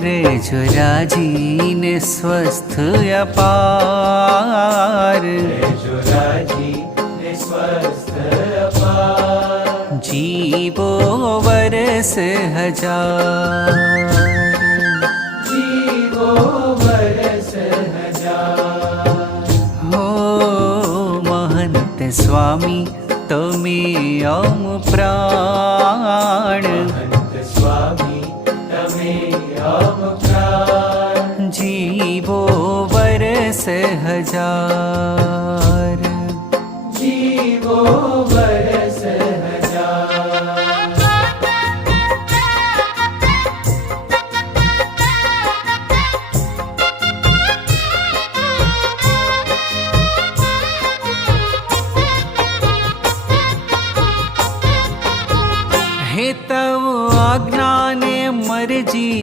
रे जो राजीने स्वस्थ अपार, जो राजीने स्वस्थ अपार। जीवो वर्ष हजार, जीवो वर्ष हजार। हो महंत स्वामी तमे अम प्राण, महंत स्वामी तमे अम प्राण। जीवो वर्ष हजार, जीवो वर्ष